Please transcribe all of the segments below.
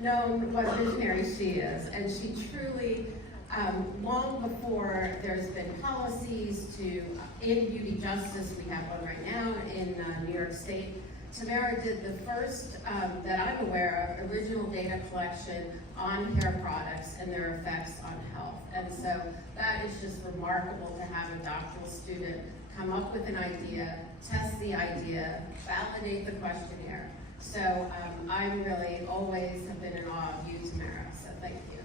known what a visionary she is, and she truly, long before there's been policies in beauty justice, we have one right now in New York State. Tamara did the first, that I'm aware of, original data collection on hair products and their effects on health. And so that is just remarkable to have a doctoral student come up with an idea, test the idea, validate the questionnaire. So I'm really always have been in awe of you, Tamara, so thank you.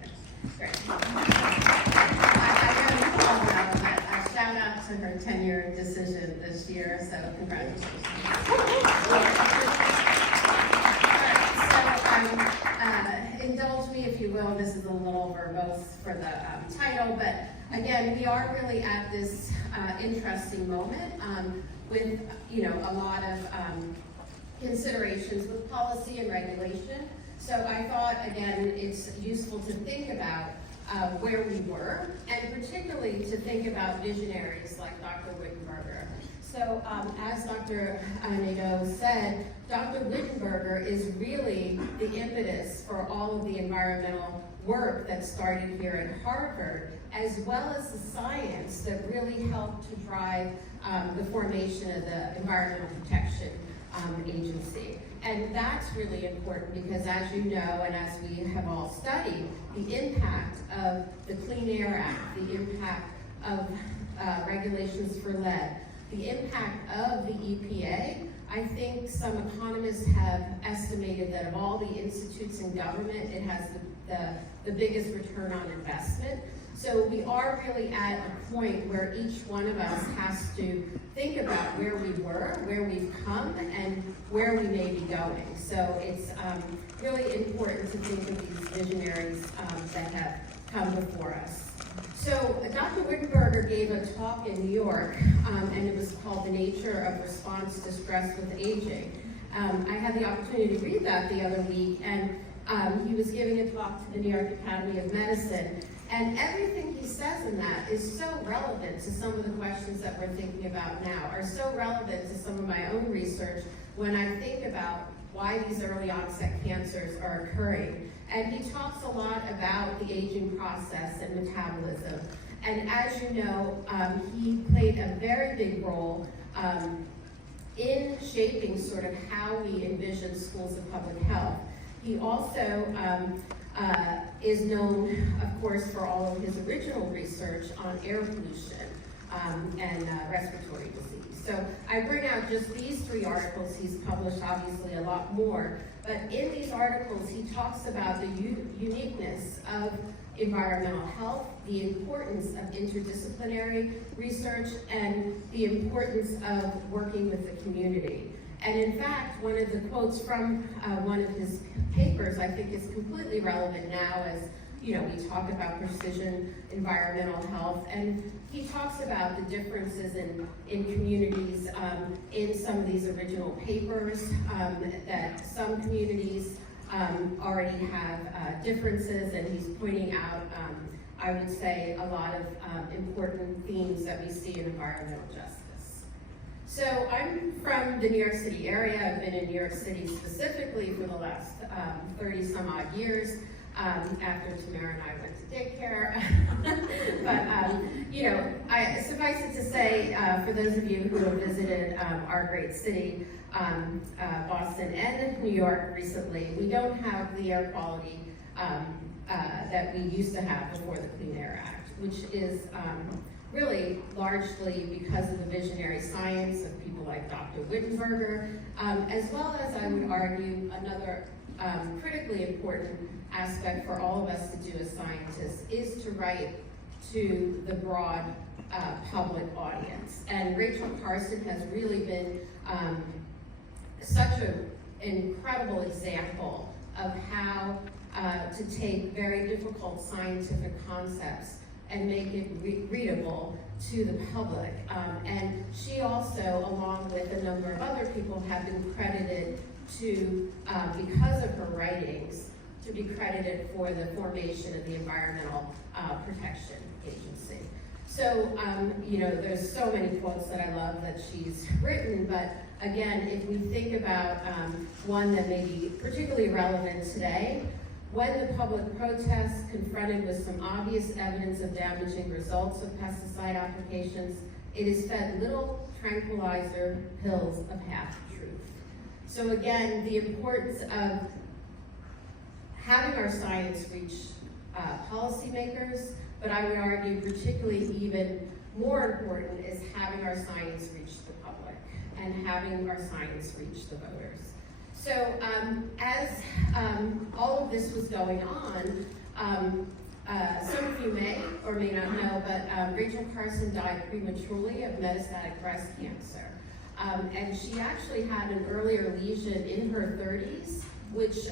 Okay. Great. I know you all know that a shout out to her 10-year decision this year, so congratulations. Indulge me if you will, this is a little verbose for the title, but again, we are really at this interesting moment with a lot of considerations with policy and regulation. So I thought, again, it's useful to think about where we were, and particularly to think about visionaries like Dr. Wittenberger. So as Dr. Nadeau said, Dr. Wittenberger is really the impetus for all of the environmental work that started here at Harvard, as well as the science that really helped to drive the formation of the Environmental Protection Agency. And that's really important because, as you know, and as we have all studied, the impact of the Clean Air Act, the impact of regulations for lead, the impact of the EPA. I think some economists have estimated that of all the institutes in government, it has the biggest return on investment. So we are really at a point where each one of us has to think about where we were, where we've come, and where we may be going. So it's really important to think of these visionaries that have come before us. So Dr. Wittenberger gave a talk in New York, and it was called The Nature of Response to Stress with Aging. I had the opportunity to read that the other week, and he was giving a talk to the New York Academy of Medicine. And everything he says in that is so relevant to some of the questions that we're thinking about now, are so relevant to some of my own research when I think about why these early onset cancers are occurring. And he talks a lot about the aging process and metabolism. And as you know, he played a very big role in shaping sort of how we envision schools of public health. He also is known, of course, for all of his original research on air pollution and respiratory disease. So I bring out just these 3 articles. He's published obviously a lot more, but in these articles he talks about the uniqueness of environmental health, the importance of interdisciplinary research, and the importance of working with the community. And in fact, one of the quotes from one of his papers I think is completely relevant now as we talk about precision environmental health, and he talks about the differences in communities in some of these original papers, that some communities already have differences, and he's pointing out, I would say, a lot of important themes that we see in environmental justice. So I'm from the New York City area. I've been in New York City specifically for the last 30 some odd years, after Tamara and I went to daycare. But suffice it to say, for those of you who have visited our great city, Boston and New York recently, we don't have the air quality that we used to have before the Clean Air Act, which is really largely because of the visionary science of people like Dr. Wittenberger, as well as, I would argue, another critically important aspect for all of us to do as scientists is to write to the broad public audience. And Rachel Carson has really been such an incredible example of how to take very difficult scientific concepts and make it readable to the public. And she also, along with a number of other people, have been credited to, because of her writings, to be credited for the formation of the Environmental Protection Agency. So, there's so many quotes that I love that she's written, but again, if we think about one that may be particularly relevant today, when the public protests confronted with some obvious evidence of damaging results of pesticide applications, it is fed little tranquilizer pills of half-truth. So again, the importance of having our science reach policymakers, but I would argue particularly even more important is having our science reach the public and having our science reach the voters. So as all of this was going on, some of you may or may not know, but Rachel Carson died prematurely of metastatic breast cancer. And she actually had an earlier lesion in her 30s, which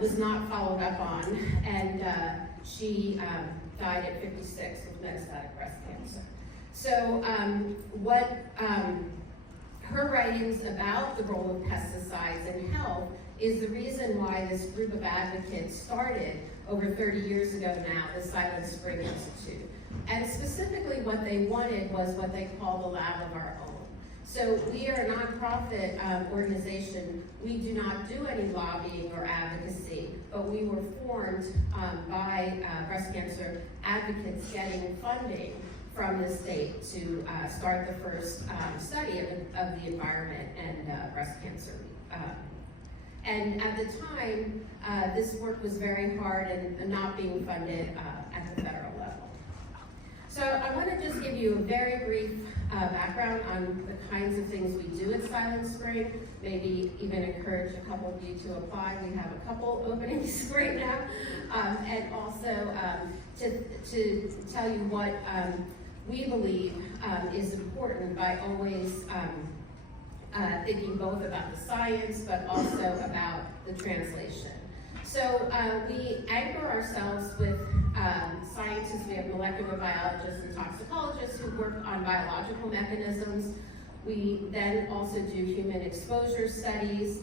was not followed up on, and she died at 56 with metastatic breast cancer. So her writings about the role of pesticides in health is the reason why this group of advocates started over 30 years ago now, the Silent Spring Institute. And specifically what they wanted was what they call the lab of our own. So we are a nonprofit organization. We do not do any lobbying or advocacy, but we were formed by breast cancer advocates getting funding from the state to start the first study of the environment and breast cancer. And at the time, this work was very hard and not being funded at the federal level. So I want to just give you a very brief background on the kinds of things we do at Silent Spring, maybe even encourage a couple of you to apply. We have a couple openings right now, and also to tell you what we believe is important by always thinking both about the science but also about the translation. So we anchor ourselves with scientists. We have molecular biologists and toxicologists who work on biological mechanisms. We then also do human exposure studies.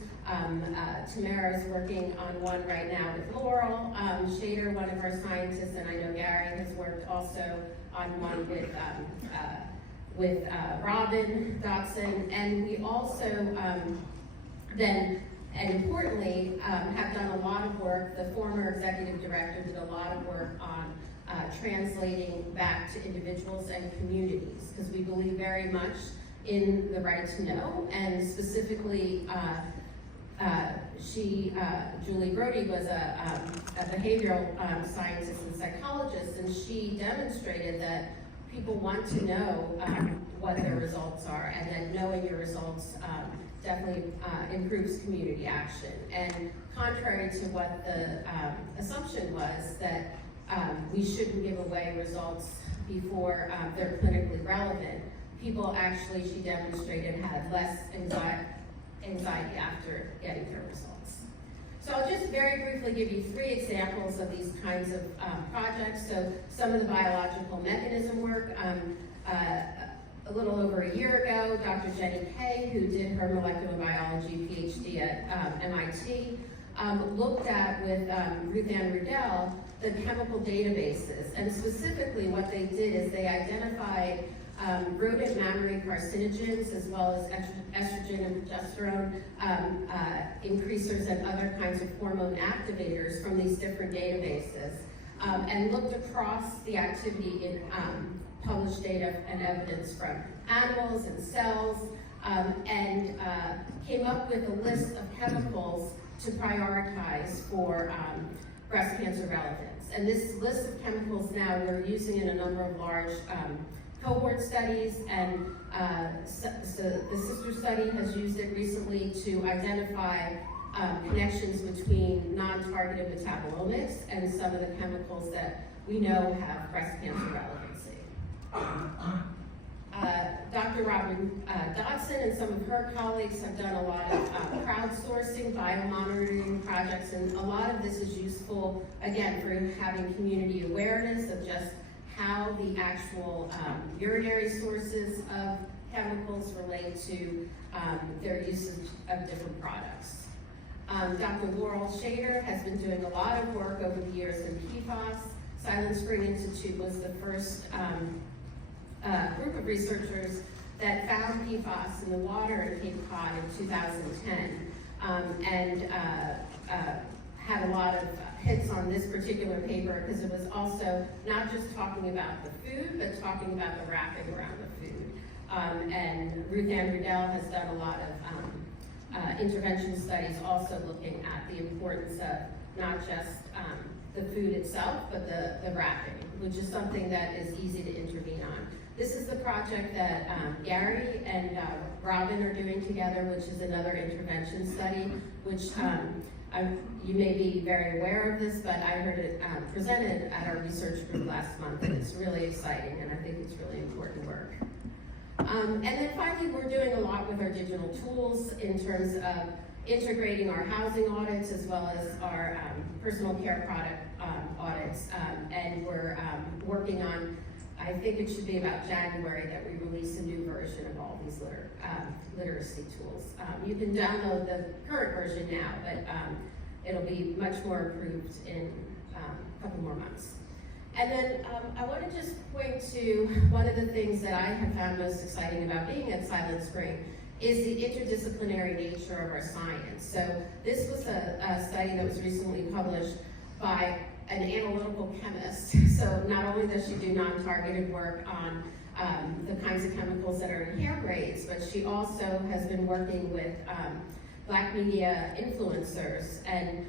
Tamara is working on one right now with Laurel. Shader, one of our scientists, and I know Gary has worked also on one with Robin Dotson. And we also then, and importantly, have done a lot of work. The former executive director did a lot of work on translating back to individuals and communities, because we believe very much in the right to know, and specifically, Julie Brody was a behavioral scientist and psychologist, and she demonstrated that people want to know what their results are, and that knowing your results definitely improves community action. And contrary to what the assumption was, that we shouldn't give away results before they're clinically relevant, people actually, she demonstrated, had less anxiety after getting their results. So I'll just very briefly give you 3 examples of these kinds of projects. So some of the biological mechanism work. A little over a year ago, Dr. Jenny Kay, who did her molecular biology PhD at MIT, looked at, with Ruth Ann Rudell, the chemical databases. And specifically what they did is they identified rodent mammary carcinogens, as well as estrogen and progesterone increasers and other kinds of hormone activators from these different databases, and looked across the activity in published data and evidence from animals and cells, and came up with a list of chemicals to prioritize for breast cancer relevance. And this list of chemicals now we're using in a number of large cohort studies, and so the sister study has used it recently to identify connections between non-targeted metabolomics and some of the chemicals that we know have breast cancer relevancy. Dr. Robin Dotson and some of her colleagues have done a lot of crowdsourcing, biomonitoring projects, and a lot of this is useful, again, for having community awareness of just how the actual urinary sources of chemicals relate to their usage of different products. Dr. Laurel Shader has been doing a lot of work over the years in PFAS. Silent Spring Institute was the first group of researchers that found PFAS in the water in Cape Cod in 2010, and had a lot of hits on this particular paper because it was also not just talking about the food, but talking about the wrapping around the food. And Ruth Ann Riddell has done a lot of intervention studies also looking at the importance of not just the food itself, but the wrapping, which is something that is easy to intervene on. This is the project that Gary and Robin are doing together, which is another intervention study, which you may be very aware of this, but I heard it presented at our research group last month, and it's really exciting, and I think it's really important work. And then finally, we're doing a lot with our digital tools in terms of integrating our housing audits as well as our personal care product audits, and we're working on, I think it should be about January that we release a new version of all these literacy tools. You can download the current version now, but it'll be much more improved in a couple more months. And then I want to just point to one of the things that I have found most exciting about being at Silent Spring is the interdisciplinary nature of our science. So this was a study that was recently published by an analytical chemist. So not only does she do non-targeted work on the kinds of chemicals that are in hair braids, but she also has been working with Black media influencers and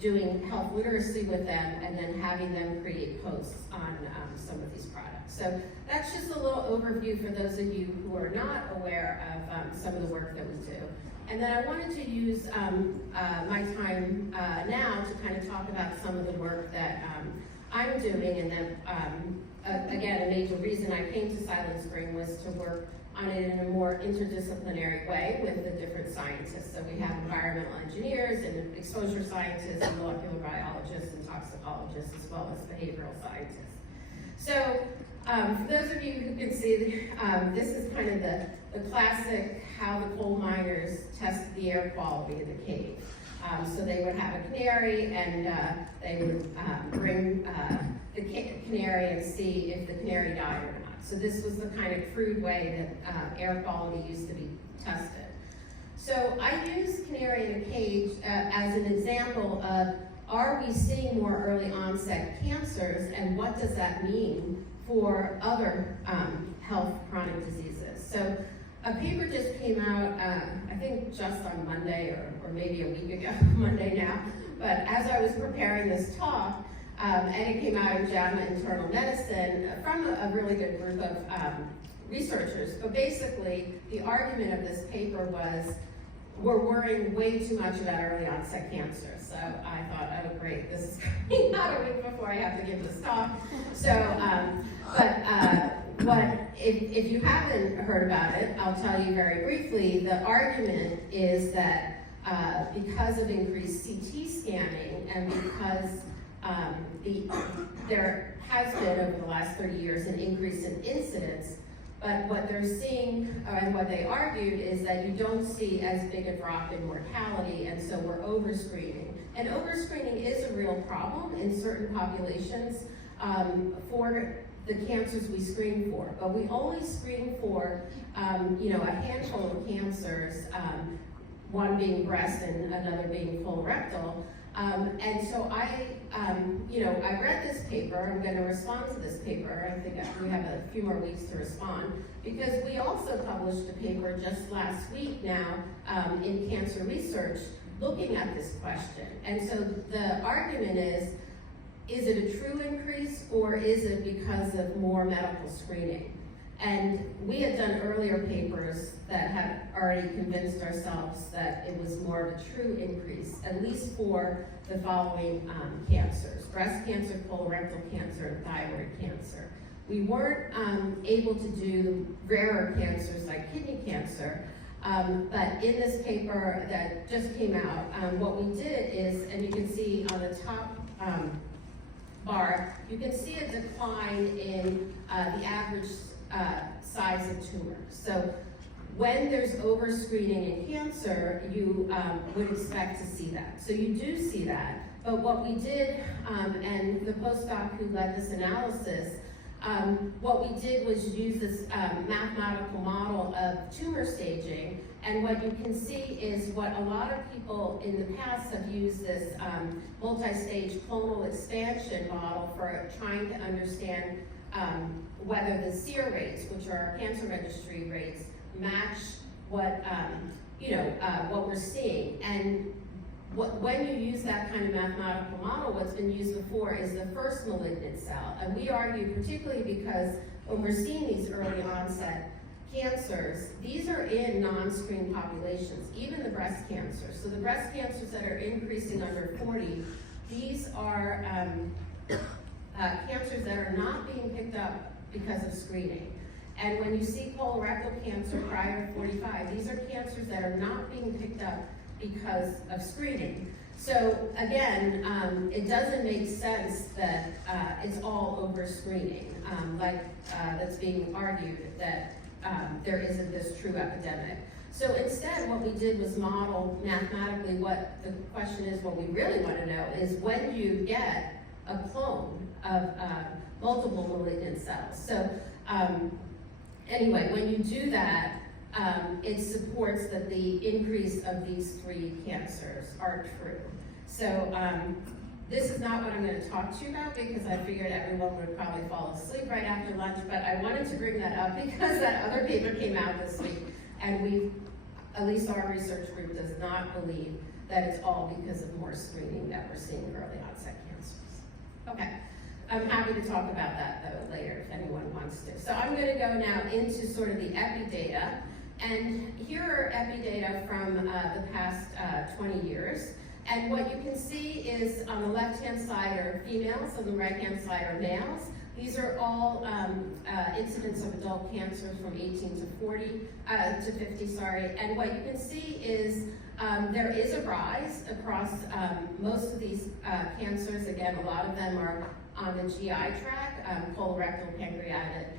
doing health literacy with them, and then having them create posts on some of these products. So that's just a little overview for those of you who are not aware of some of the work that we do. And then I wanted to use my time now to kind of talk about some of the work that I'm doing, and then again, a major reason I came to Silent Spring was to work on it in a more interdisciplinary way with the different scientists. So we have environmental engineers and exposure scientists and molecular biologists and toxicologists, as well as behavioral scientists. So for those of you who can see, this is kind of the classic how the coal miners tested the air quality of the cave. So they would have a canary, and they would bring the canary and see if the canary died or not. So this was the kind of crude way that air quality used to be tested. So I use canary in a cage as an example of, are we seeing more early onset cancers, and what does that mean for other health chronic diseases? So a paper just came out, I think just on Monday, or maybe a week ago, Monday now, but as I was preparing this talk, and it came out in JAMA Internal Medicine from a really good group of researchers. But basically, the argument of this paper was, we're worrying way too much about early onset cancer. So I thought, oh great, this is coming out a week before I have to give this talk. So, if you haven't heard about it, I'll tell you very briefly. The argument is that because of increased CT scanning, and because there has been over the last 30 years an increase in incidence, but what they're seeing, and what they argued, is that you don't see as big a drop in mortality, and so we're overscreening. And overscreening is a real problem in certain populations for the cancers we screen for, but we only screen for a handful of cancers, one being breast and another being colorectal. And so I read this paper. I'm going to respond to this paper. I think we have a few more weeks to respond, because we also published a paper just last week now in Cancer Research looking at this question. And so the argument is it a true increase, or is it because of more medical screening? And we had done earlier papers that had already convinced ourselves that it was more of a true increase, at least for the following cancers: breast cancer, colorectal cancer, and thyroid cancer. We weren't able to do rarer cancers like kidney cancer, but in this paper that just came out, what we did is, and you can see on the top bar, you can see a decline in the average size of tumor. So when there's overscreening in cancer, you would expect to see that. So you do see that. But what we did, and the postdoc who led this analysis, What we did was use this mathematical model of tumor staging, and what you can see is what a lot of people in the past have used this multi-stage clonal expansion model for trying to understand whether the SEER rates, which are our cancer registry rates, match what what we're seeing. And when you use that kind of mathematical model, what's been used before is the first malignant cell. And we argue particularly because when we're seeing these early onset cancers, these are in non-screened populations, even the breast cancers. So the breast cancers that are increasing under 40, these are cancers that are not being picked up because of screening. And when you see colorectal cancer prior to 45, these are cancers that are not being picked up because of screening. So again, it doesn't make sense that it's all over screening, that's being argued that there isn't this true epidemic. So instead, what we did was model mathematically what the question is, what we really want to know is when you get a clone of multiple malignant cells. So anyway, when you do that, it supports that the increase of these three cancers are true. So this is not what I'm going to talk to you about because I figured everyone would probably fall asleep right after lunch, but I wanted to bring that up because that other paper came out this week, and at least our research group does not believe that it's all because of more screening that we're seeing early onset cancers. Okay. I'm happy to talk about that though later if anyone wants to. So I'm going to go now into sort of the epi data. And here are epi data from the past 20 years. And what you can see is on the left-hand side are females, on the right-hand side are males. These are all incidence of adult cancers from 18 to 50, sorry. And what you can see is there is a rise across most of these cancers. Again, a lot of them are on the GI tract, colorectal, pancreatic.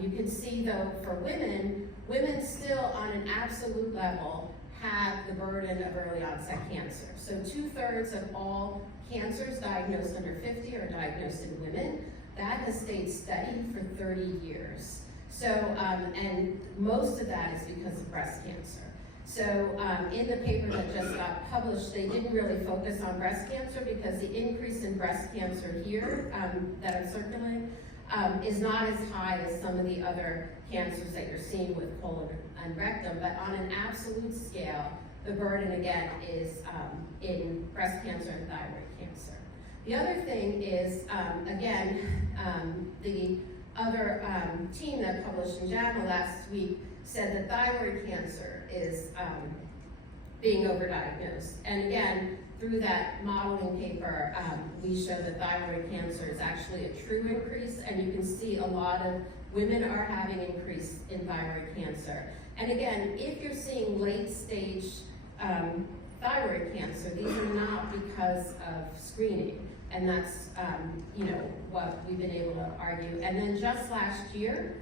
You can see though for women still on an absolute level have the burden of early onset cancer. So 2/3 of all cancers diagnosed under 50 are diagnosed in women. That has stayed steady for 30 years. So, and most of that is because of breast cancer. So in the paper that just got published, they didn't really focus on breast cancer because the increase in breast cancer here that I'm circulating is not as high as some of the other cancers that you're seeing with colon and rectum, but on an absolute scale, the burden again is in breast cancer and thyroid cancer. The other thing is, the other team that published in JAMA last week said that thyroid cancer is being overdiagnosed. And again, through that modeling paper, we show that thyroid cancer is actually a true increase, and you can see a lot of women are having increase in thyroid cancer. And again, if you're seeing late stage thyroid cancer, these are not because of screening. And that's, what we've been able to argue. And then just last year,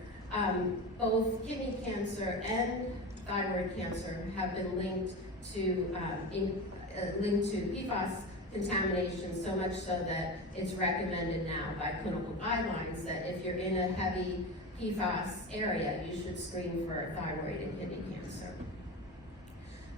both kidney cancer and thyroid cancer have been linked to PFAS contamination, so much so that it's recommended now by clinical guidelines that if you're in a heavy PFAS area, you should screen for thyroid and kidney cancer.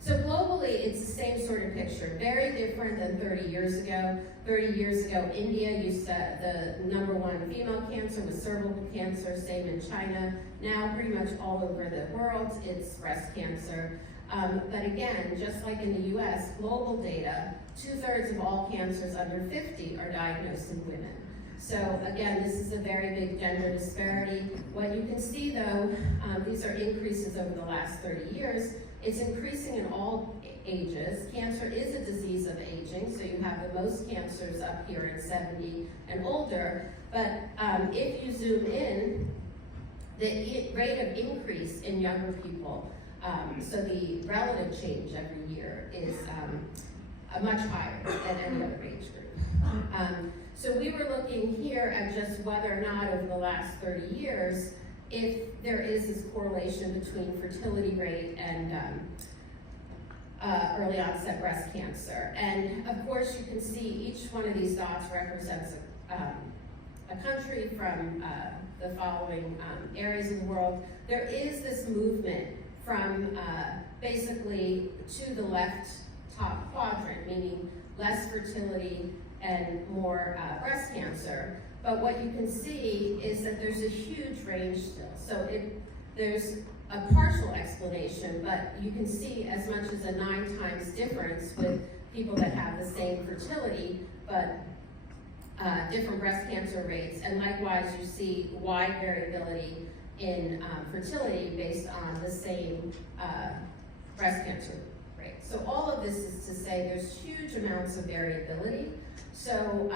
So globally, it's the same sort of picture, very different than 30 years ago. 30 years ago, India used the #1 female cancer was cervical cancer, same in China. Now, pretty much all over the world, it's breast cancer. But again, just like in the US, global data, 2/3 of all cancers under 50 are diagnosed in women. So again, this is a very big gender disparity. What you can see though, these are increases over the last 30 years. It's increasing in all ages. Cancer is a disease of aging, so you have the most cancers up here in 70 and older. But if you zoom in, the rate of increase in younger people, so the relative change every year is much higher than any other age group. So we were looking here at just whether or not over the last 30 years, if there is this correlation between fertility rate and early onset breast cancer. And of course you can see each one of these dots represents a country, from the following areas of the world, there is this movement from basically to the left top quadrant, meaning less fertility and more breast cancer. But what you can see is that there's a huge range still. So there's a partial explanation, but you can see as much as a 9 times difference with people that have the same fertility, but different breast cancer rates. And likewise, you see wide variability in fertility based on the same breast cancer rate. So all of this is to say there's huge amounts of variability. So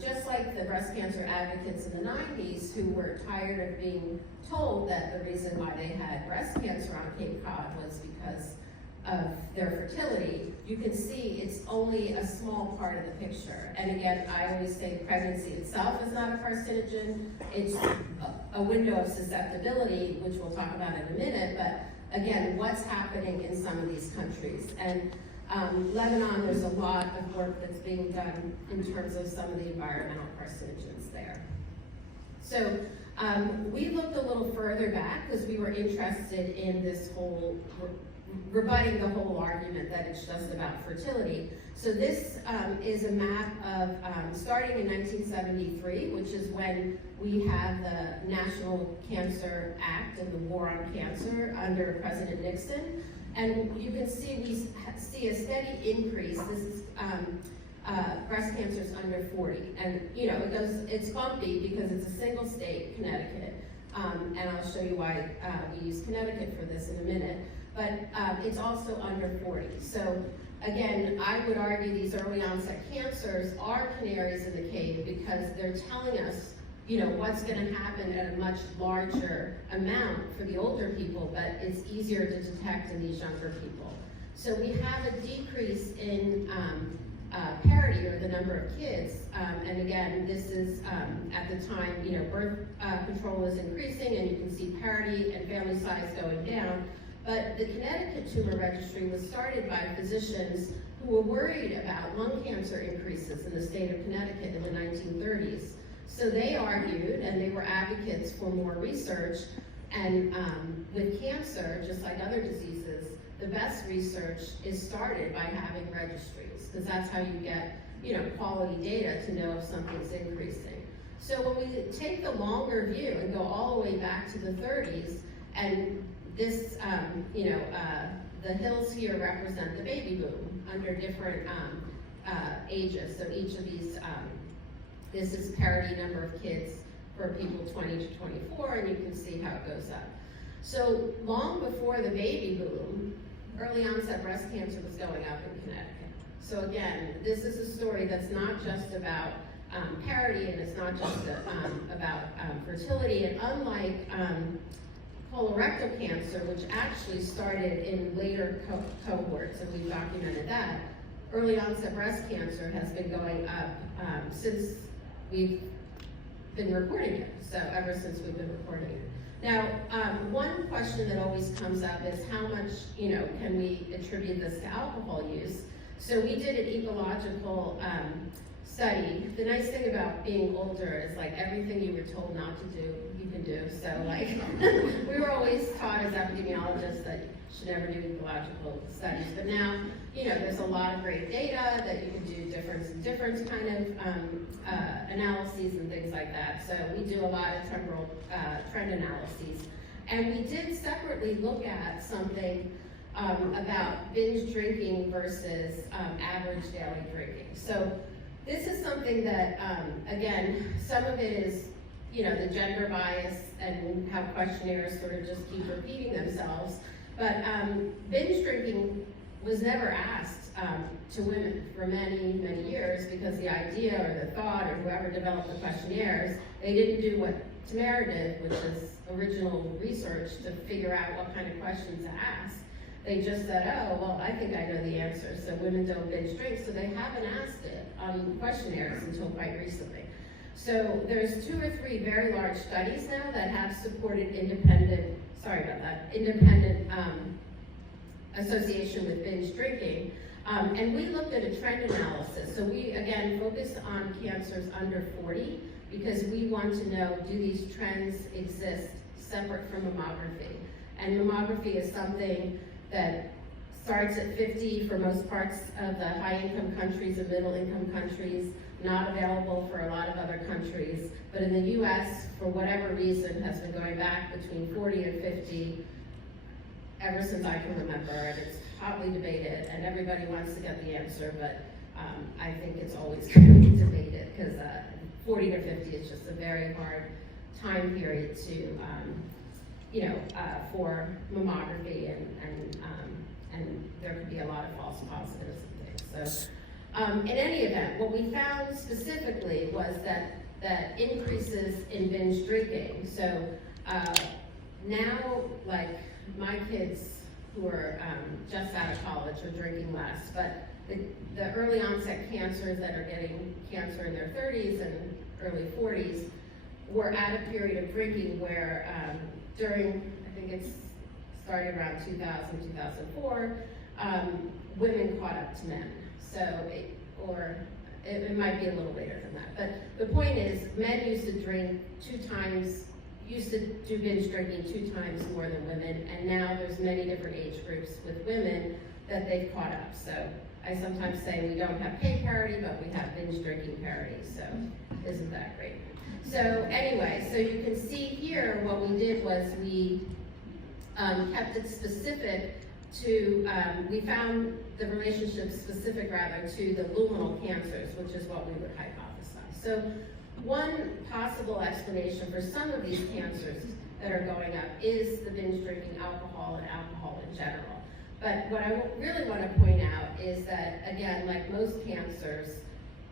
just like the breast cancer advocates in the 90s who were tired of being told that the reason why they had breast cancer on Cape Cod was because of their fertility, you can see it's only a small part of the picture. And again, I always say pregnancy itself is not a carcinogen. It's a window of susceptibility, which we'll talk about in a minute, but again, what's happening in some of these countries. And Lebanon, there's a lot of work that's being done in terms of some of the environmental carcinogens there. So we looked a little further back because we were interested in this whole, rebutting the whole argument that it's just about fertility. So this is a map of starting in 1973, which is when we have the National Cancer Act and the War on Cancer under President Nixon. And you can see we see a steady increase. This is breast cancers under 40. And you know, it's bumpy because it's a single state, Connecticut. And I'll show you why we use Connecticut for this in a minute. But it's also under 40. So again, I would argue these early onset cancers are canaries in the cave because they're telling us, you know, what's going to happen at a much larger amount for the older people, but it's easier to detect in these younger people. So we have a decrease in parity, or the number of kids, and again, this is at the time, you know, birth control is increasing, and you can see parity and family size going down. But the Connecticut Tumor Registry was started by physicians who were worried about lung cancer increases in the state of Connecticut in the 1930s. So they argued, and they were advocates for more research, and with cancer, just like other diseases, the best research is started by having registries, because that's how you get, you know, quality data to know if something's increasing. So when we take the longer view and go all the way back to the 30s, and this, you know, the hills here represent the baby boom under different ages. So each of these, this is parity number of kids for people 20 to 24, and you can see how it goes up. So long before the baby boom, early onset breast cancer was going up in Connecticut. So again, this is a story that's not just about parity, and it's not just about fertility. And unlike colorectal cancer, which actually started in later cohorts, and we've documented that, early onset breast cancer has been going up since we've been reporting it, so ever since we've been reporting it. Now, one question that always comes up is how much, you know, can we attribute this to alcohol use? So we did an ecological study. The nice thing about being older is like everything you were told not to do, you can do. So like, we were always taught as epidemiologists that you should never do ecological studies. But now, you know, there's a lot of great data that you can do different kind of analyses and things like that. So we do a lot of temporal trend analyses. And we did separately look at something about binge drinking versus average daily drinking. So this is something that, again, some of it is, you know, the gender bias and how questionnaires sort of just keep repeating themselves. But binge drinking was never asked to women for many, many years because the idea or the thought or whoever developed the questionnaires, they didn't do what Tamara did, which is original research to figure out what kind of questions to ask. They just said, oh, well, I think I know the answer, so women don't binge drink, so they haven't asked it on questionnaires until quite recently. So there's 2 or 3 very large studies now that have supported independent association with binge drinking. And we looked at a trend analysis. So we, again, focused on cancers under 40, because we want to know, do these trends exist separate from mammography? And mammography is something that starts at 50 for most parts of the high-income countries and middle-income countries, not available for a lot of other countries. But in the US, for whatever reason, has been going back between 40 and 50 ever since I can remember, and it's hotly debated, and everybody wants to get the answer, but I think it's always going to be debated, because 40 to 50 is just a very hard time period to, for mammography, and there could be a lot of false positives and things. So, in any event, what we found specifically was that increases in binge drinking. So now, like, my kids who are just out of college are drinking less, but the early onset cancers that are getting cancer in their 30s and early 40s were at a period of drinking where during, I think it's started around 2000, 2004, women caught up to men. So, it might be a little later than that. But the point is, men used to drink used to do binge drinking 2 times more than women, and now there's many different age groups with women that they've caught up. So I sometimes say we don't have pay parity, but we have binge drinking parity, so isn't that great? So anyway, so you can see here what we did was we kept it specific to, we found the relationship specific rather to the luminal cancers, which is what we would hypothesize. So one possible explanation for some of these cancers that are going up is the binge drinking alcohol and alcohol in general. But what I really want to point out is that, again, like most cancers,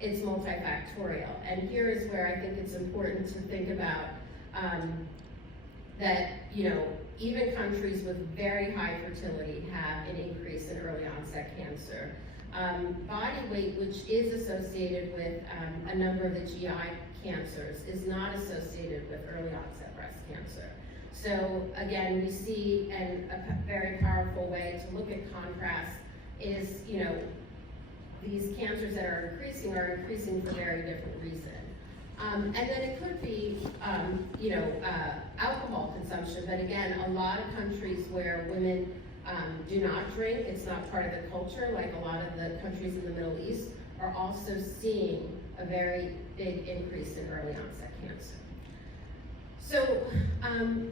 it's multifactorial. And here is where I think it's important to think about that, even countries with very high fertility have an increase in early onset cancer. Body weight, which is associated with a number of the GI cancers, is not associated with early onset breast cancer. So again, we see, and a very powerful way to look at contrast is, these cancers that are increasing for very different reasons. And then it could be, alcohol consumption, but again, a lot of countries where women do not drink, it's not part of the culture, like a lot of the countries in the Middle East, are also seeing a very big increase in early onset cancer. So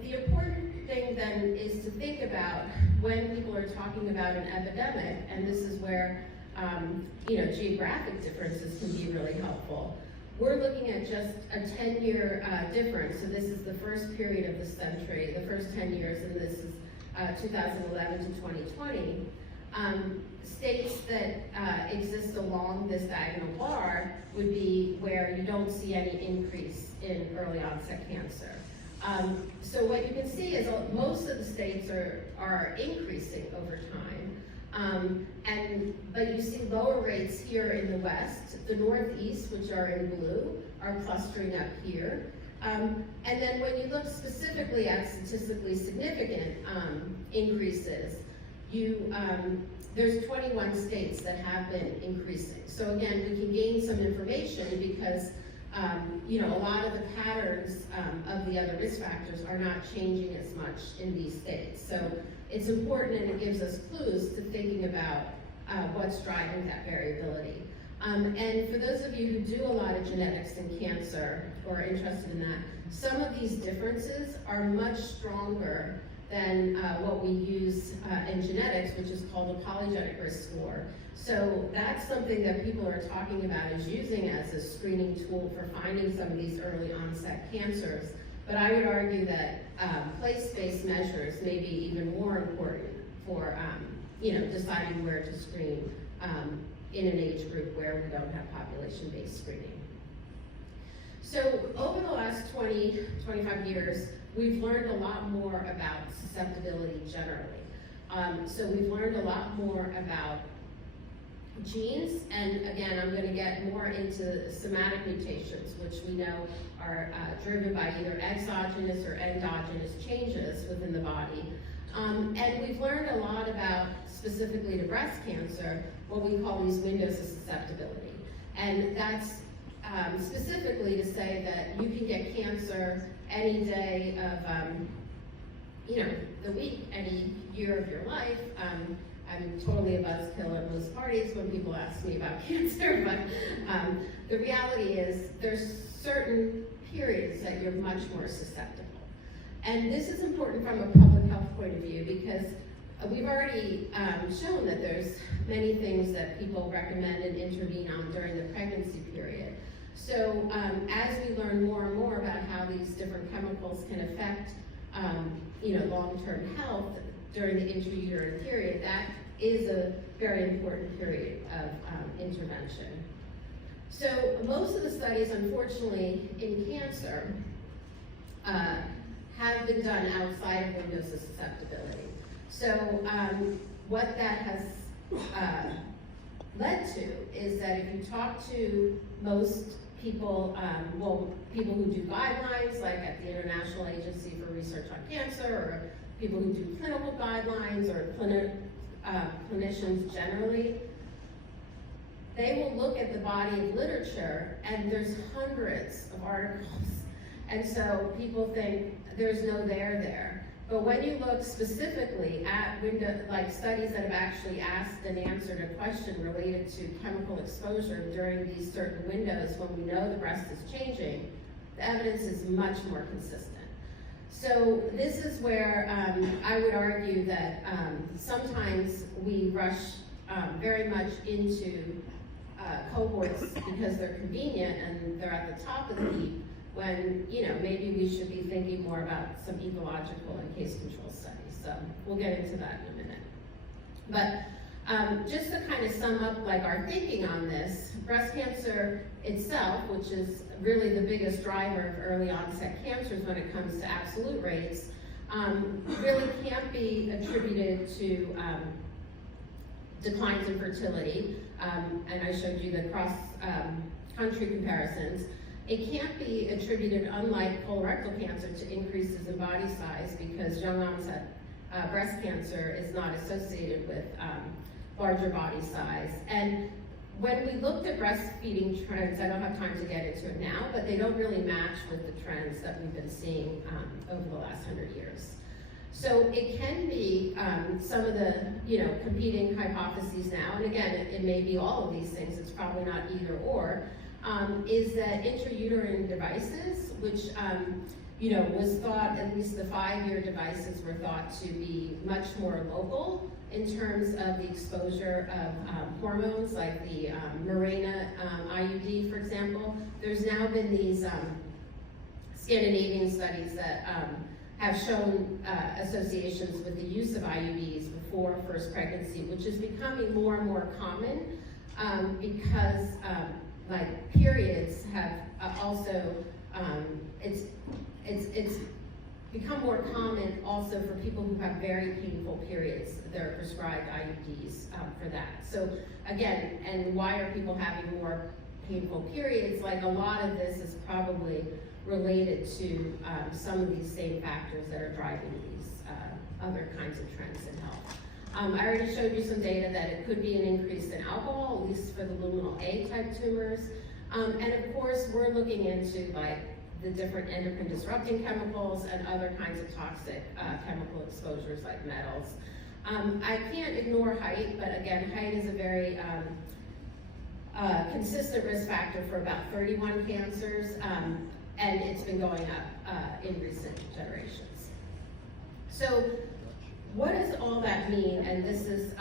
the important thing then is to think about when people are talking about an epidemic, and this is where geographic differences can be really helpful. We're looking at just a 10-year difference, so this is the first period of the century, the first 10 years, and this is 2011 to 2020. States that exist along this diagonal bar would be where you don't see any increase in early onset cancer. So what you can see is most of the states are increasing over time, but you see lower rates here in the West. The Northeast, which are in blue, are clustering up here. And then when you look specifically at statistically significant increases, there's 21 states that have been increasing. So again, we can gain some information because a lot of the patterns of the other risk factors are not changing as much in these states. So it's important, and it gives us clues to thinking about what's driving that variability. And for those of you who do a lot of genetics in cancer or are interested in that, some of these differences are much stronger than what we use in genetics, which is called a polygenic risk score. So that's something that people are talking about as using as a screening tool for finding some of these early onset cancers. But I would argue that place-based measures may be even more important for deciding where to screen in an age group where we don't have population-based screening. So over the last 20, 25 years, we've learned a lot more about susceptibility generally. So we've learned a lot more about genes, and again, I'm going to get more into somatic mutations, which we know are driven by either exogenous or endogenous changes within the body. And we've learned a lot about, specifically to breast cancer, what we call these windows of susceptibility. And that's specifically to say that you can get cancer any day of, the week, any year of your life. I'm totally a buzzkill at most parties when people ask me about cancer, but the reality is there's certain periods that you're much more susceptible. And this is important from a public health point of view because we've already shown that there's many things that people recommend and intervene on during the pregnancy period. So as we learn more and more about how these different chemicals can affect long-term health during the intrauterine period, that is a very important period of intervention. So most of the studies, unfortunately, in cancer have been done outside of windows of susceptibility. So what that has led to is that if you talk to most people, people who do guidelines, like at the International Agency for Research on Cancer, or people who do clinical guidelines, or clinicians generally, they will look at the body of literature, and there's hundreds of articles. And so people think there's no there. But when you look specifically at studies that have actually asked and answered a question related to chemical exposure during these certain windows when we know the breast is changing, the evidence is much more consistent. So this is where I would argue that sometimes we rush very much into cohorts because they're convenient and they're at the top of the heap, when maybe we should be thinking more about some ecological and case control studies. So we'll get into that in a minute. But just to kind of sum up our thinking on this, breast cancer itself, which is really the biggest driver of early onset cancers when it comes to absolute rates, really can't be attributed to declines in fertility, and I showed you the cross-country comparisons. It can't be attributed, unlike colorectal cancer, to increases in body size because young onset breast cancer is not associated with larger body size. And when we looked at breastfeeding trends, I don't have time to get into it now, but they don't really match with the trends that we've been seeing over the last 100 years. So it can be some of the competing hypotheses now, and again, it may be all of these things, it's probably not either or, is that intrauterine devices, which was thought, at least the 5-year devices were thought to be much more local in terms of the exposure of hormones, like the Mirena IUD, for example. There's now been these Scandinavian studies that have shown associations with the use of IUDs before first pregnancy, which is becoming more and more common because periods have also, it's become more common also for people who have very painful periods. They're prescribed IUDs for that. So again, and why are people having more painful periods? A lot of this is probably related to some of these same factors that are driving these other kinds of trends in health. I already showed you some data that it could be an increase in alcohol, at least for the luminal A type tumors. And of course, we're looking into the different endocrine disrupting chemicals and other kinds of toxic chemical exposures like metals. I can't ignore height, but again, height is a very consistent risk factor for about 31 cancers, and it's been going up in recent generations. So what does all that mean? And this is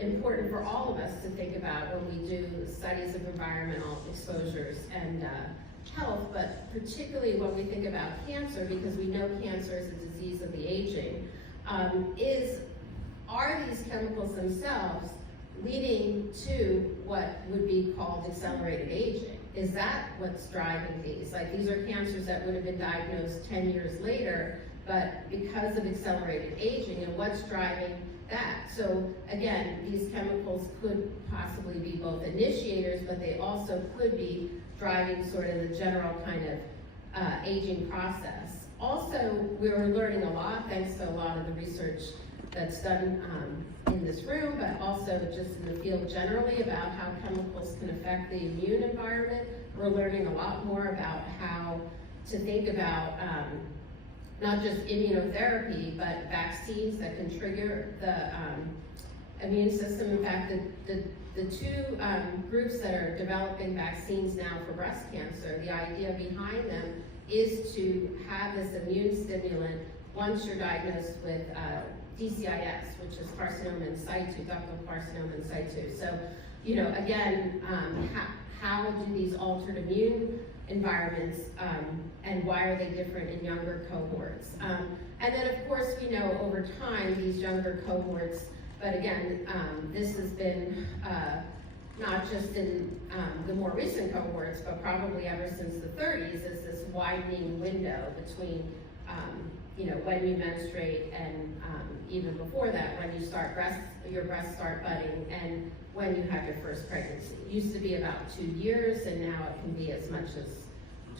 important for all of us to think about when we do studies of environmental exposures and health, but particularly when we think about cancer, because we know cancer is a disease of the aging, are these chemicals themselves leading to what would be called accelerated aging? Is that what's driving these? These are cancers that would have been diagnosed 10 years later, but because of accelerated aging, and what's driving that? So again, these chemicals could possibly be both initiators, but they also could be driving sort of the general kind of aging process. Also, we're learning a lot, thanks to a lot of the research that's done in in this room, but also just in the field generally, about how chemicals can affect the immune environment. We're learning a lot more about how to think about not just immunotherapy, but vaccines that can trigger the immune system. In fact, the two groups that are developing vaccines now for breast cancer, the idea behind them is to have this immune stimulant once you're diagnosed with DCIS, which is carcinoma in situ, ductal carcinoma in situ. So, you know, again, how do these altered immune environments and why are they different in younger cohorts? And then, of course, we know over time these younger cohorts, but again, this has been not just in the more recent cohorts, but probably ever since the 30s, is this widening window between you know, when you menstruate and even before that, when you start your breasts start budding, and when you have your first pregnancy. It used to be about 2 years, and now it can be as much as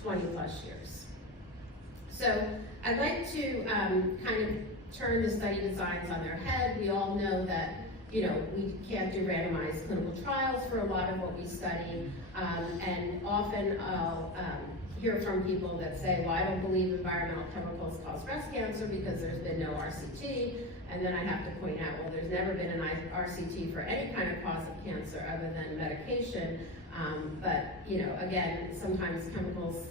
20 plus years. So I'd like to kind of turn the study designs on their head. We all know that, you know, we can't do randomized clinical trials for a lot of what we study, and often I'll hear from people that say, well, I don't believe environmental chemicals cause breast cancer because there's been no RCT, and then I have to point out, well, there's never been an RCT for any kind of cause of cancer other than medication, but, you know, again, sometimes chemicals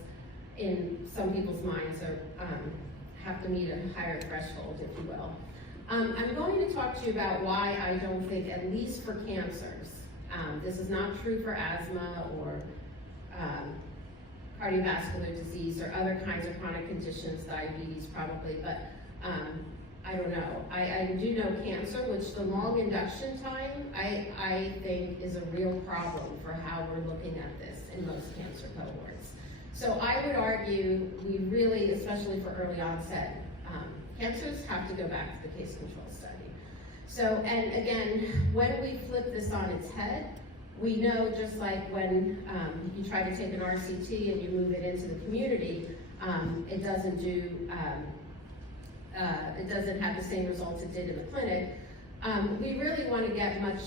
in some people's minds are, have to meet a higher threshold, if you will. I'm going to talk to you about why I don't think, at least for cancers, this is not true for asthma or cardiovascular disease or other kinds of chronic conditions, diabetes probably, but I don't know. I do know cancer, which the long induction time, I think is a real problem for how we're looking at this in most cancer cohorts. So I would argue we really, especially for early onset, cancers have to go back to the case control study. So, and again, when we flip this on its head, we know just like when you try to take an RCT and you move it into the community, it doesn't have the same results it did in the clinic. We really want to get much,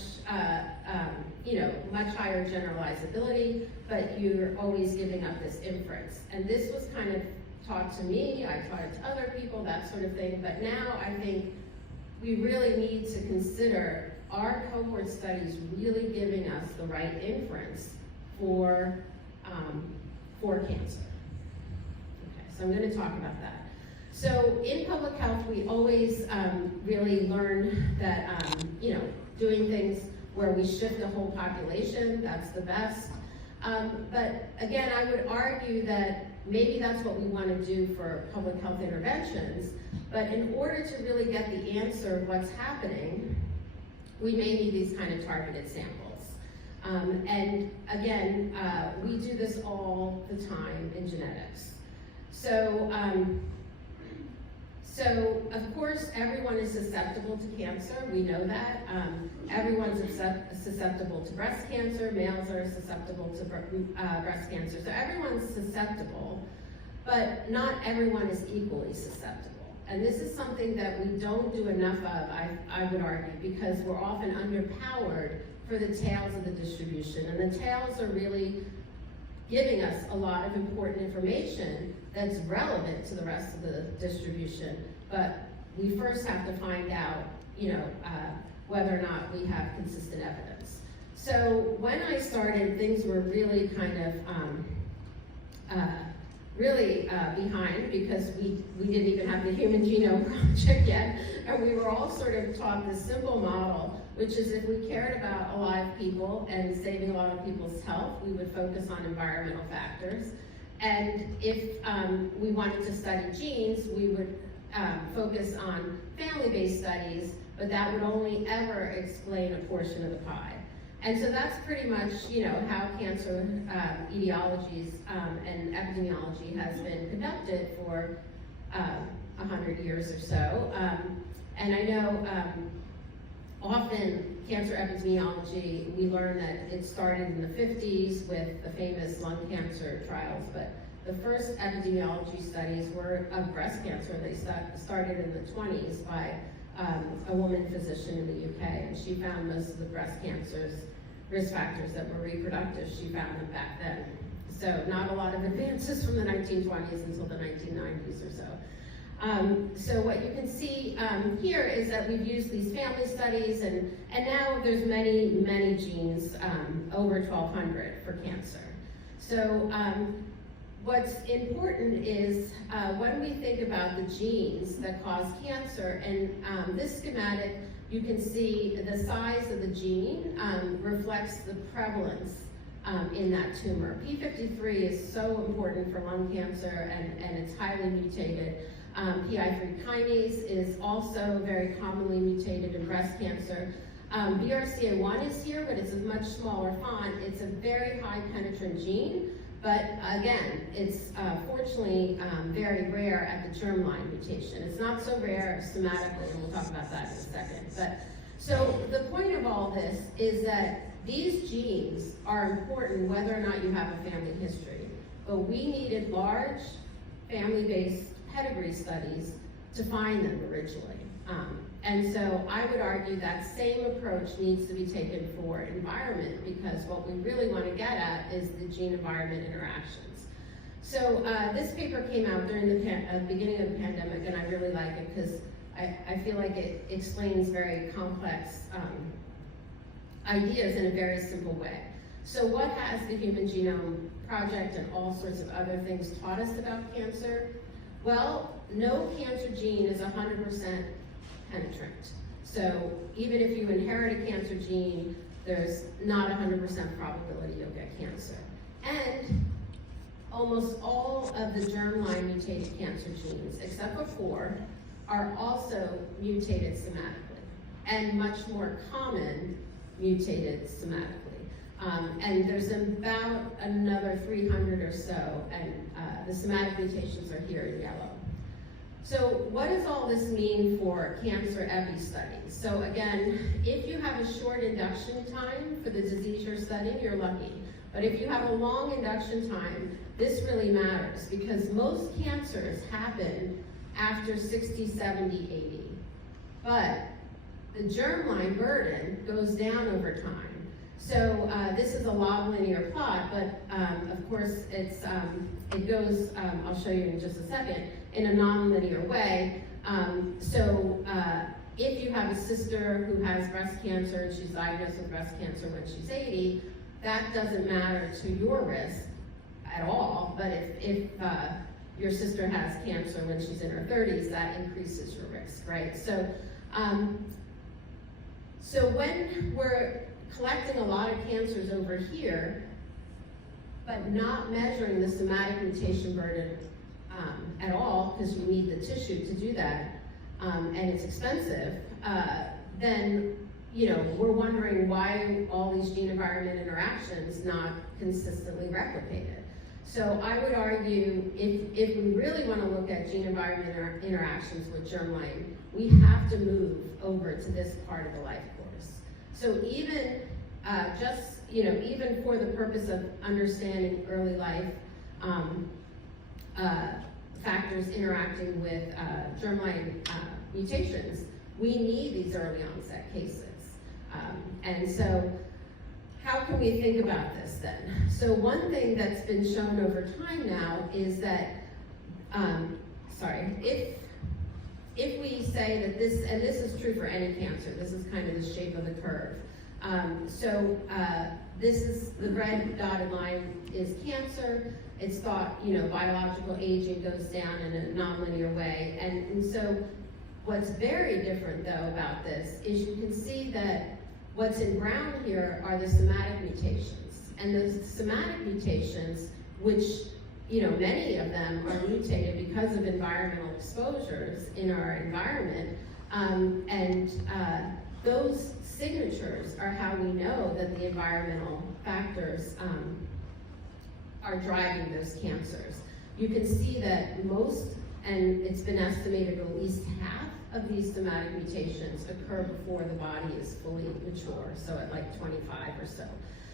you know, much higher generalizability, but you're always giving up this inference. And this was kind of taught to me, I taught it to other people, that sort of thing, but now I think we really need to consider, are cohort studies really giving us the right inference for cancer? Okay, so I'm going to talk about that. So in public health, we always really learn that, you know, doing things where we shift the whole population, that's the best. But again, I would argue that maybe that's what we want to do for public health interventions, but in order to really get the answer of what's happening, we may need these kind of targeted samples. And again, we do this all the time in genetics. So, so of course, everyone is susceptible to cancer. We know that. Everyone's susceptible to breast cancer. Males are susceptible to breast cancer. So everyone's susceptible, but not everyone is equally susceptible. And this is something that we don't do enough of, I would argue, because we're often underpowered for the tails of the distribution. And the tails are really giving us a lot of important information that's relevant to the rest of the distribution. But we first have to find out, you know, whether or not we have consistent evidence. So when I started, things were really kind of behind, because we didn't even have the Human Genome Project yet, and we were all sort of taught this simple model, which is if we cared about alive people and saving a lot of people's health, we would focus on environmental factors. And if we wanted to study genes, we would focus on family-based studies, but that would only ever explain a portion of the pie. And so that's pretty much, you know, how cancer etiologies and epidemiology has been conducted for 100 years or so. And I know often cancer epidemiology, we learn that it started in the 50s with the famous lung cancer trials, but the first epidemiology studies were of breast cancer. They started in the 20s by a woman physician in the UK, and she found most of the breast cancers, risk factors that were reproductive, she found them back then. So not a lot of advances from the 1920s until the 1990s or so. So what you can see here is that we've used these family studies, and now there's many genes, over 1,200 for cancer. So what's important is when we think about the genes that cause cancer, and this schematic, you can see the size of the gene reflects the prevalence in that tumor. P53 is so important for lung cancer, and it's highly mutated. PI3 kinase is also very commonly mutated in breast cancer. BRCA1 is here, but it's a much smaller font. It's a very high penetrant gene, but again, it's fortunately very rare at the germline mutation. It's not so rare somatically, and we'll talk about that in a second. But so the point of all this is that these genes are important whether or not you have a family history, but we needed large family-based pedigree studies to find them originally. And so I would argue that same approach needs to be taken for environment, because what we really want to get at is the gene-environment interactions. So this paper came out during the beginning of the pandemic, and I really like it because I feel like it explains very complex ideas in a very simple way. So what has the Human Genome Project and all sorts of other things taught us about cancer? Well, no cancer gene is 100% penetrant. So even if you inherit a cancer gene, there's not 100% probability you'll get cancer. And almost all of the germline mutated cancer genes, except for 4, are also mutated somatically, and much more common mutated somatically. And there's about another 300 or so, and the somatic mutations are here in yellow. So what does all this mean for cancer epi studies? So again, if you have a short induction time for the disease you're studying, you're lucky. But if you have a long induction time, this really matters, because most cancers happen after 60, 70, 80. But the germline burden goes down over time. So this is a log linear plot, but of course it goes, I'll show you in just a second, in a non-linear way. If you have a sister who has breast cancer and she's diagnosed with breast cancer when she's 80, that doesn't matter to your risk at all, but if your sister has cancer when she's in her 30s, that increases your risk, right? So when we're collecting a lot of cancers over here, but not measuring the somatic mutation burden at all, because you need the tissue to do that, and it's expensive, then we're wondering why all these gene-environment interactions not consistently replicated. So I would argue, if we really want to look at gene-environment interactions with germline, we have to move over to this part of the life course. So even even for the purpose of understanding early life factors interacting with germline mutations, we need these early onset cases. And so how can we think about this then? So one thing that's been shown over time now is that, if we say that this, and this is true for any cancer, this is kind of the shape of the curve. This is, the red dotted line is cancer. It's thought, biological aging goes down in a nonlinear way. And so what's very different though about this is you can see that what's in brown here are the somatic mutations. And those somatic mutations, which, many of them are mutated because of environmental exposures in our environment. Those signatures are how we know that the environmental factors are driving those cancers. You can see that most, and it's been estimated at least half of these somatic mutations occur before the body is fully mature, so at like 25 or so.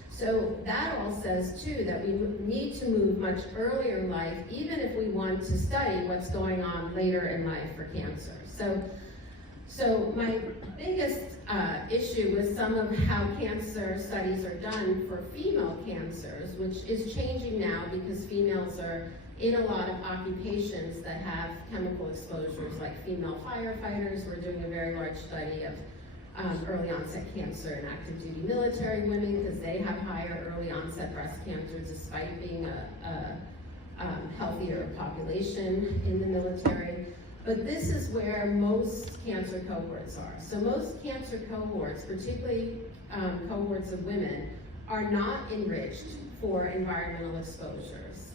So that all says too that we need to move much earlier in life, even if we want to study what's going on later in life for cancer. So my biggest issue with some of how cancer studies are done for female cancers, which is changing now because females are in a lot of occupations that have chemical exposures, like female firefighters. We're doing a very large study of early onset cancer in active duty military women because they have higher early onset breast cancer despite being a healthier population in the military. But this is where most cancer cohorts are. So most cancer cohorts, particularly cohorts of women, are not enriched for environmental exposures.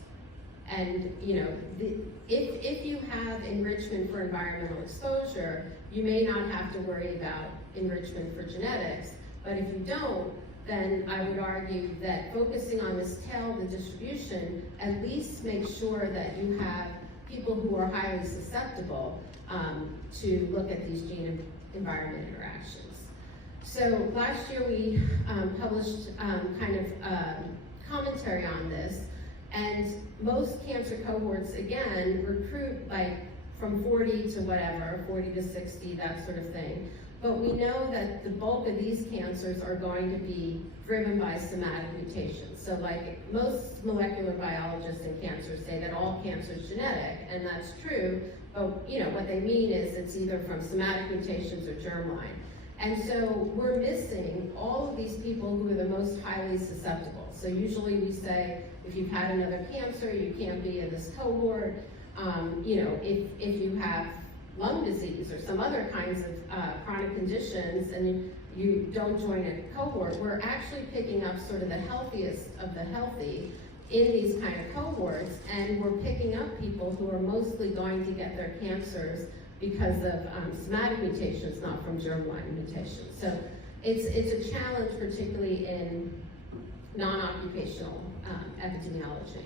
And if you have enrichment for environmental exposure, you may not have to worry about enrichment for genetics. But if you don't, then I would argue that focusing on this tail of the distribution at least makes sure that you have people who are highly susceptible to look at these gene-environment interactions. So last year we published kind of commentary on this, and most cancer cohorts, again, recruit like from 40 to whatever, 40 to 60, that sort of thing. But we know that the bulk of these cancers are going to be driven by somatic mutations. So like most molecular biologists in cancer say that all cancer is genetic, and that's true, but what they mean is it's either from somatic mutations or germline. And so we're missing all of these people who are the most highly susceptible. So usually we say, if you've had another cancer, you can't be in this cohort. If you have lung disease or some other kinds of chronic conditions and you don't join a cohort, we're actually picking up sort of the healthiest of the healthy in these kind of cohorts, and we're picking up people who are mostly going to get their cancers because of somatic mutations, not from germline mutations. So it's a challenge, particularly in non-occupational epidemiology.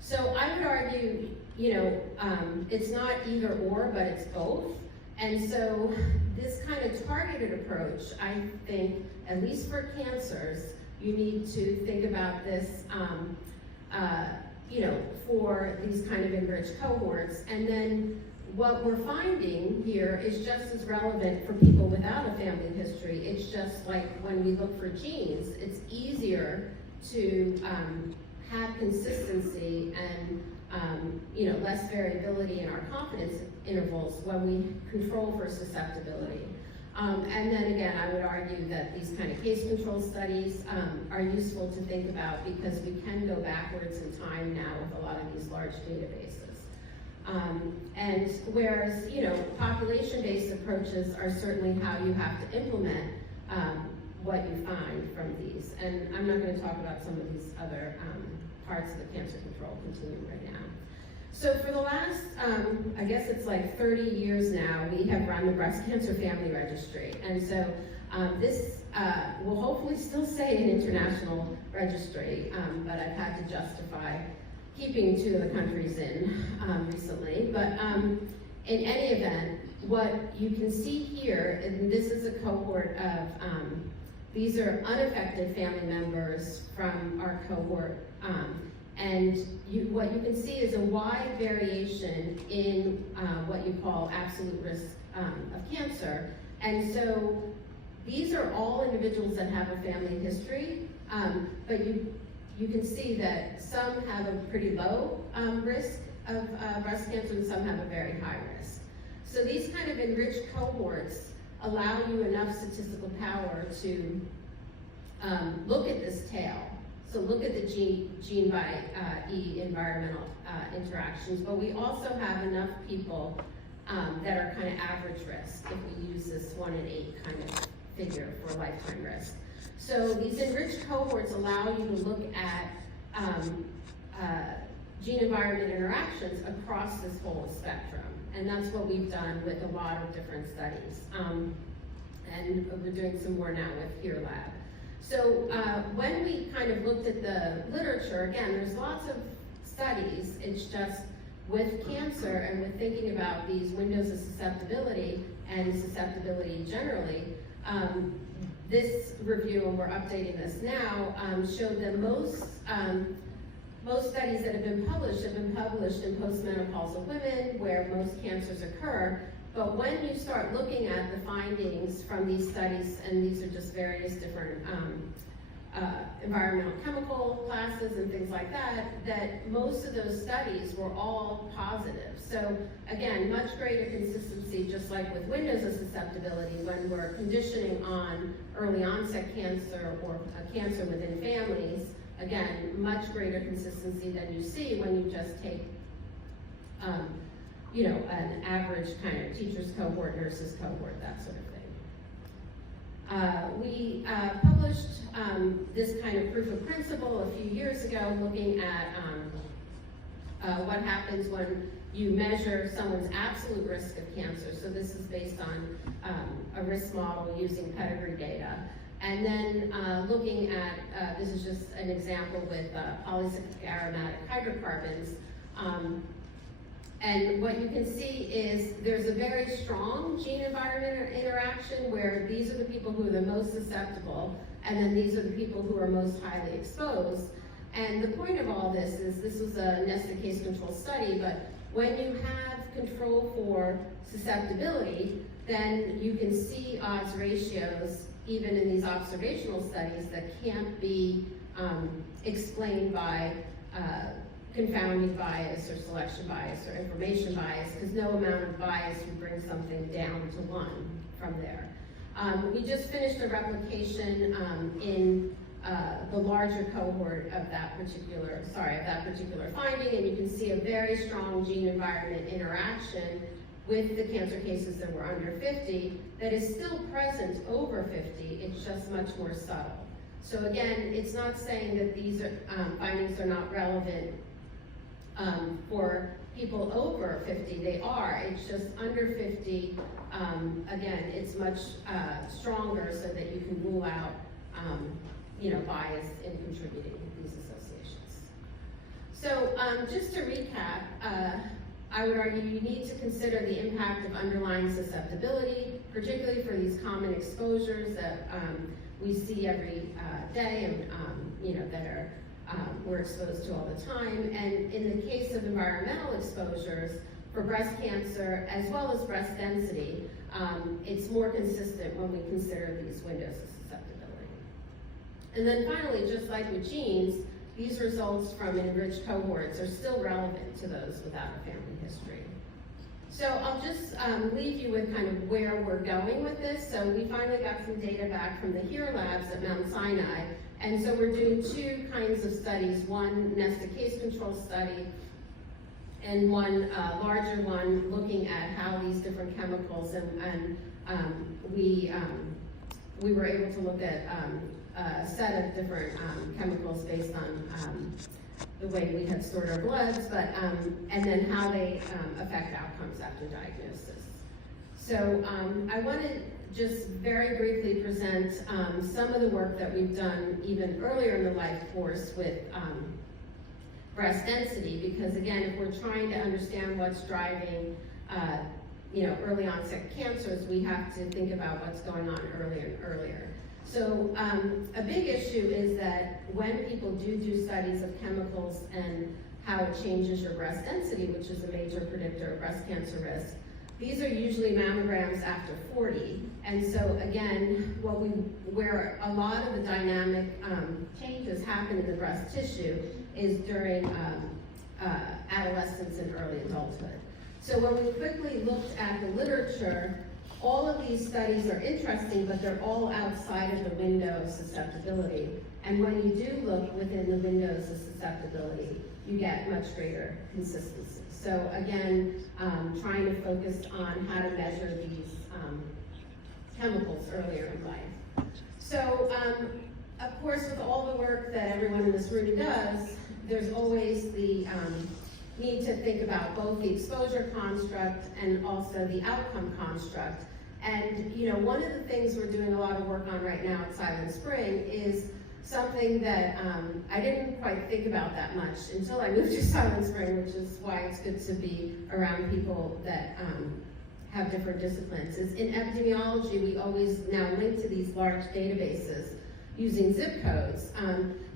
So I would argue, it's not either or, but it's both. And so this kind of targeted approach, I think, at least for cancers, you need to think about this, for these kind of enriched cohorts. And then what we're finding here is just as relevant for people without a family history. It's just like when we look for genes, it's easier to have consistency and less variability in our confidence intervals when we control for susceptibility. And then again, I would argue that these kind of case control studies are useful to think about because we can go backwards in time now with a lot of these large databases. And whereas, population-based approaches are certainly how you have to implement what you find from these. And I'm not going to talk about some of these other parts of the cancer control continuum right now. So for the last, I guess it's like 30 years now, we have run the Breast Cancer Family Registry. And so this will hopefully still say an international registry, but I've had to justify keeping 2 of the countries in recently. But in any event, what you can see here, and this is a cohort of, these are unaffected family members from our cohort. And what you can see is a wide variation in what you call absolute risk of cancer. And so these are all individuals that have a family history, but you can see that some have a pretty low risk of breast cancer and some have a very high risk. So these kind of enriched cohorts allow you enough statistical power to look at this tail. So look at the gene by E environmental interactions, but we also have enough people that are kind of average risk if we use this 1 in 8 kind of figure for lifetime risk. So these enriched cohorts allow you to look at gene environment interactions across this whole spectrum. And that's what we've done with a lot of different studies. And we're doing some more now with Here Lab. So when we kind of looked at the literature, again, there's lots of studies. It's just with cancer and with thinking about these windows of susceptibility and susceptibility generally, this review, and we're updating this now, showed that most studies that have been published in postmenopausal women where most cancers occur, But when you start looking at the findings from these studies, and these are just various different environmental chemical classes and things like that, that most of those studies were all positive. So again, much greater consistency, just like with windows of susceptibility, when we're conditioning on early onset cancer or cancer within families, again, much greater consistency than you see when you just take you know, an average kind of teacher's cohort, nurses cohort, that sort of thing. We published this kind of proof of principle a few years ago, looking at what happens when you measure someone's absolute risk of cancer. So this is based on a risk model using pedigree data. And then looking at, this is just an example with polycyclic aromatic hydrocarbons. And what you can see is there's a very strong gene-environment interaction where these are the people who are the most susceptible, and then these are the people who are most highly exposed. And the point of all this is, this was a nested case control study, but when you have control for susceptibility, then you can see odds ratios, even in these observational studies, that can't be explained by confounding bias or selection bias or information bias, because no amount of bias would bring something down to 1 from there. We just finished a replication in the larger cohort of that particular finding, and you can see a very strong gene-environment interaction with the cancer cases that were under 50 that is still present over 50, it's just much more subtle. So again, it's not saying that these are, findings are not relevant for people over 50, they are. It's just under 50, again, it's much stronger so that you can rule out, you know, bias in contributing to these associations. So just to recap, I would argue you need to consider the impact of underlying susceptibility, particularly for these common exposures that we see every day and you know, that are we're exposed to all the time. And in the case of environmental exposures for breast cancer as well as breast density, it's more consistent when we consider these windows of susceptibility. And then finally, just like with genes, these results from enriched cohorts are still relevant to those without a family history. So I'll just leave you with kind of where we're going with this. So we finally got some data back from the HERE labs at Mount Sinai. And so we're doing 2 kinds of studies, one nested case control study and one larger one looking at how these different chemicals, and we were able to look at a set of different chemicals based on the way we had stored our bloods, but and then how they affect outcomes after diagnosis. So I want to just very briefly present some of the work that we've done even earlier in the life course with breast density, because again, if we're trying to understand what's driving you know, early onset cancers, we have to think about what's going on earlier and earlier. So a big issue is that when people do studies of chemicals and how it changes your breast density, which is a major predictor of breast cancer risk, these are usually mammograms after 40. And so again, where a lot of the dynamic changes happen in the breast tissue is during adolescence and early adulthood. So when we quickly looked at the literature, all of these studies are interesting, but they're all outside of the window of susceptibility. And when you do look within the windows of susceptibility, you get much greater consistency. So again, trying to focus on how to measure these chemicals earlier in life. So of course, with all the work that everyone in this room does, there's always the need to think about both the exposure construct and also the outcome construct. And you know, one of the things we're doing a lot of work on right now at Silent Spring is something that I didn't quite think about that much until I moved to Silent Spring, which is why it's good to be around people that have different disciplines. Is in epidemiology, we always now link to these large databases using zip codes,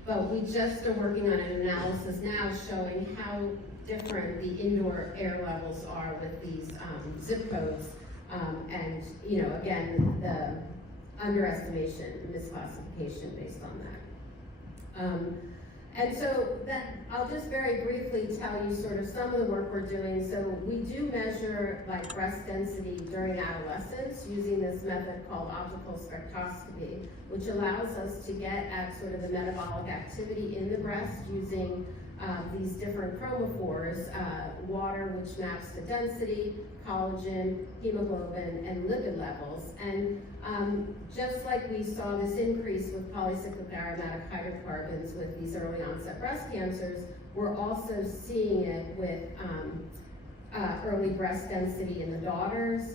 but we just are working on an analysis now showing how different the indoor air levels are with these zip codes And, you know, again, the underestimation, misclassification based on that. And so that, I'll just very briefly tell you sort of some of the work we're doing. So we do measure like breast density during adolescence using this method called optical spectroscopy, which allows us to get at sort of the metabolic activity in the breast using these different chromophores, water, which maps the density, collagen, hemoglobin, and lipid levels. And just like we saw this increase with polycyclic aromatic hydrocarbons with these early onset breast cancers, we're also seeing it with early breast density in the daughters,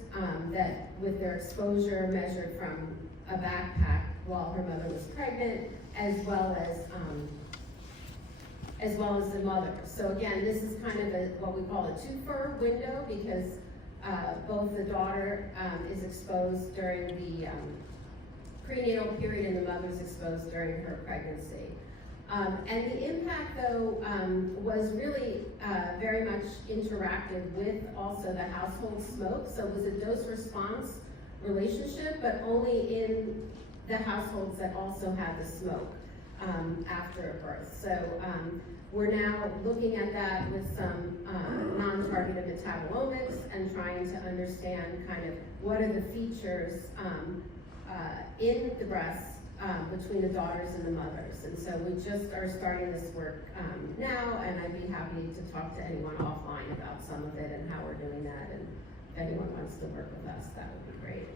that with their exposure measured from a backpack while her mother was pregnant, as well as the mother. So again, this is kind of what we call a twofer window, because both the daughter is exposed during the prenatal period and the mother's exposed during her pregnancy. And the impact, though, was really very much interacted with also the household smoke. So it was a dose-response relationship, but only in the households that also had the smoke after a birth. So we're now looking at that with some non-targeted metabolomics and trying to understand kind of what are the features in the breast between the daughters and the mothers. And so we just are starting this work now, and I'd be happy to talk to anyone offline about some of it and how we're doing that. And if anyone wants to work with us, that would be great.